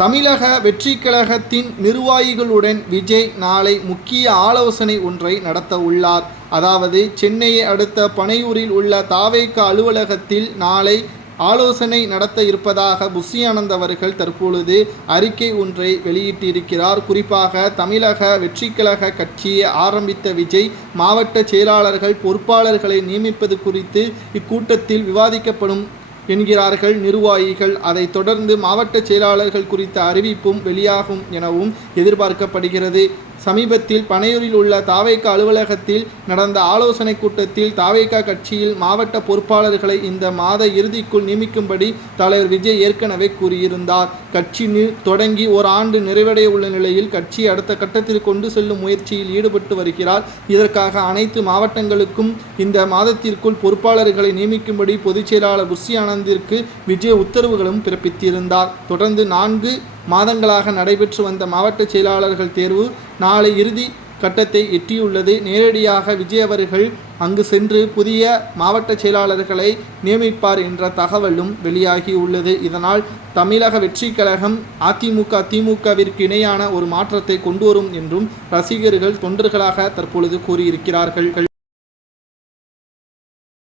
தமிழக வெற்றி கழகத்தின் நிர்வாகிகளுடன் விஜய் நாளை முக்கிய ஆலோசனை ஒன்றை நடத்த உள்ளார். அதாவது சென்னையை அடுத்த பனையூரில் உள்ள தாவேக அலுவலகத்தில் நாளை ஆலோசனை நடத்த இருப்பதாக புஷி ஆனந்த் அவர்கள் தற்பொழுது அறிக்கை ஒன்றை வெளியிட்டிருக்கிறார். குறிப்பாக தமிழக வெற்றி கழக கட்சியை ஆரம்பித்த விஜய் மாவட்ட செயலாளர்கள் பொறுப்பாளர்களை நியமிப்பது குறித்து இக்கூட்டத்தில் விவாதிக்கப்படும் என்கிறார்கள் நிர்வாகிகள். அதைத் தொடர்ந்து மாவட்ட செயலாளர்கள் குறித்த அறிவிப்பும் வெளியாகும் எனவும் எதிர்பார்க்கப்படுகிறது. சமீபத்தில் பனையூரில் உள்ள தாவேக அலுவலகத்தில் நடந்த ஆலோசனை கூட்டத்தில் தாவேக கட்சியில் மாவட்ட பொறுப்பாளர்களை இந்த மாத இறுதிக்குள் நியமிக்கும்படி தலைவர் விஜய் ஏற்கனவே கூறியிருந்தார். கட்சி தொடங்கி ஒரு ஆண்டு நிறைவடைய உள்ள நிலையில் கட்சி அடுத்த கட்டத்திற்கு கொண்டு செல்லும் முயற்சியில் ஈடுபட்டு வருகிறார். இதற்காக அனைத்து மாவட்டங்களுக்கும் இந்த மாதத்திற்குள் பொறுப்பாளர்களை நியமிக்கும்படி பொதுச் செயலாளர் புஷி ஆனந்திற்கு விஜய் உத்தரவுகளும் பிறப்பித்திருந்தார். தொடர்ந்து 4 மாதங்களாக நடைபெற்று வந்த மாவட்ட செயலாளர்கள் தேர்வு நாளை இறுதி கட்டத்தை எட்டியுள்ளது. நேரடியாக விஜய் அவர்கள் அங்கு சென்று புதிய மாவட்ட செயலாளர்களை நியமிப்பார் என்ற தகவலும் வெளியாகியுள்ளது. இதனால் தமிழக வெற்றி கழகம் அதிமுக திமுகவிற்கு இணையான ஒரு மாற்றத்தை கொண்டு வரும் என்றும் ரசிகர்கள் தொண்டர்களாக தற்பொழுது கூறியிருக்கிறார்கள்.